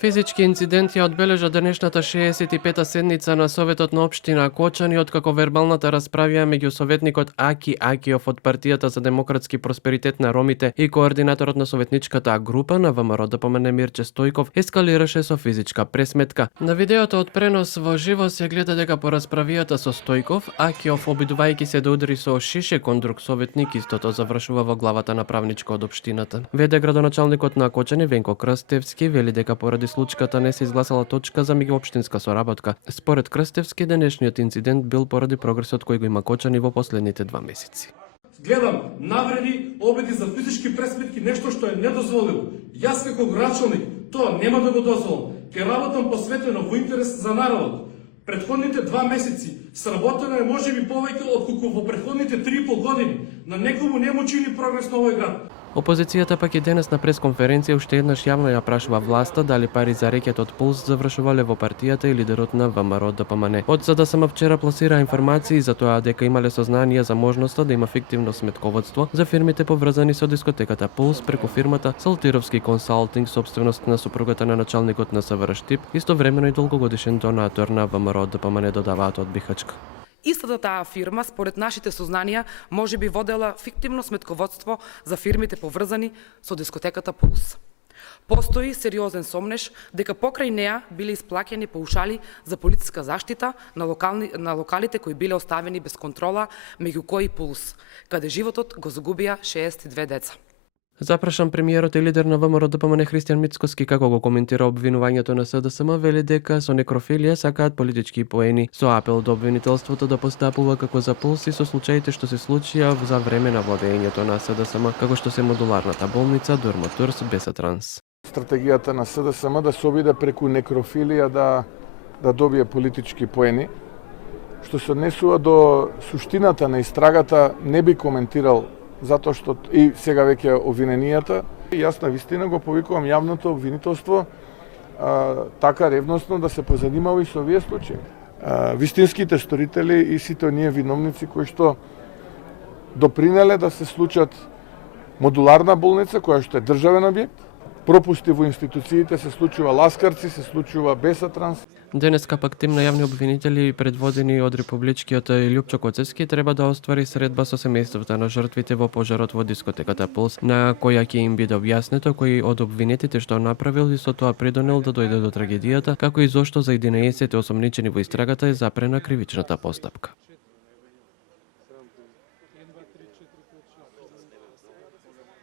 Физички инцидент ја одбележа денешната 65-та седница на Советот на општина Кочани, откако вербалната расправија меѓу советникот Аки Акиов од партијата за демократски просперитет на ромите и координаторот на советничката група на ВМРО ДПМН Мирче Стојков ескалираше со физичка пресметка. На видеото од пренос во живо се гледа дека по расправијата со Стојков, Акиов обидувајќи се да удари со шише кон друг советник, истото завршува во главата на правничко од општината. Веде градоначалникот на Кочани Венко Крстевски вели дека поради случката не се изгласала точка за меѓуопштинска соработка. Според Крстевски, денешниот инцидент бил поради прогресот кој го има Кочани во последните 2 месеци. Гледам навреди, обиди за физички пресметки, нешто што е недозволиво. Јас како градоначалник тоа нема да го дозволам. Ќе работам посветено во интерес за народот. Предходните 2 месеци сработено е можеби повеќе отколку во предходните 3,5 години. На некому не му чини прогрес на овој град. Опозицијата пак и денес на пресконференција уште еднаш јавно ја прашува власта дали пари за рекетот Пулс завршувале во партијата и лидерот на ВМРО ДПМН. Од СДСМ вчера пласира информации за тоа дека имале сознание за можноста да има фиктивно сметководство за фирмите поврзани со дискотеката Пулс преку фирмата Салтировски консалтинг, собственост на супругата на началникот на СВР Штип, истовремено и долгогодишен донатор на ВМРО ДПМН, додаваат од Бихачка. Истата таа фирма, според нашите сознанија, може би водела фиктивно сметководство за фирмите поврзани со дискотеката Пулс. Постои сериозен сомнеш дека покрај неа биле исплаќени паушали за полициска заштита на локалите кои биле оставени без контрола, меѓу кои Пулс, каде животот го загубија 62 деца. Запрашан премиерот и лидер на ВМРО ДПМН Христијан Мицкоски како го коментира обвинувањето на СДСМ, вели дека со некрофилија сакаат политички поени, со апел до обвинителството да постапува како за Пулс и со случаите што се случија за време на владењето на СДСМ, како што се модуларната болница, Дурмотурс, Бесатранс. Стратегијата на СДСМ да се обиде преку некрофилија да добие политички поени. Што се однесува до суштината на истрагата, не би коментирал затоа што и сега веќе обвиненијата. Јас на вистина го повикувам јавното обвинителство така ревносно да се позанимава и со овие случаи. Вистинските сторители и сите оние виновници кои што допринеле да се случат модуларна болница која што е државен објект, пропусти во институциите, се случува Ласкарци, се случува Бесатранс. Денеска пак тим на јавни обвинители предводени од републичкиот Љупчо Коцевски треба да оствари средба со семејствата на жртвите во пожарот во дискотеката Пулс, на која ќе им биде објаснето кој од обвинетите што направил и со тоа придонел да дојде до трагедијата, како и зошто за 11 осомничени во истрагата е запрена кривичната постапка.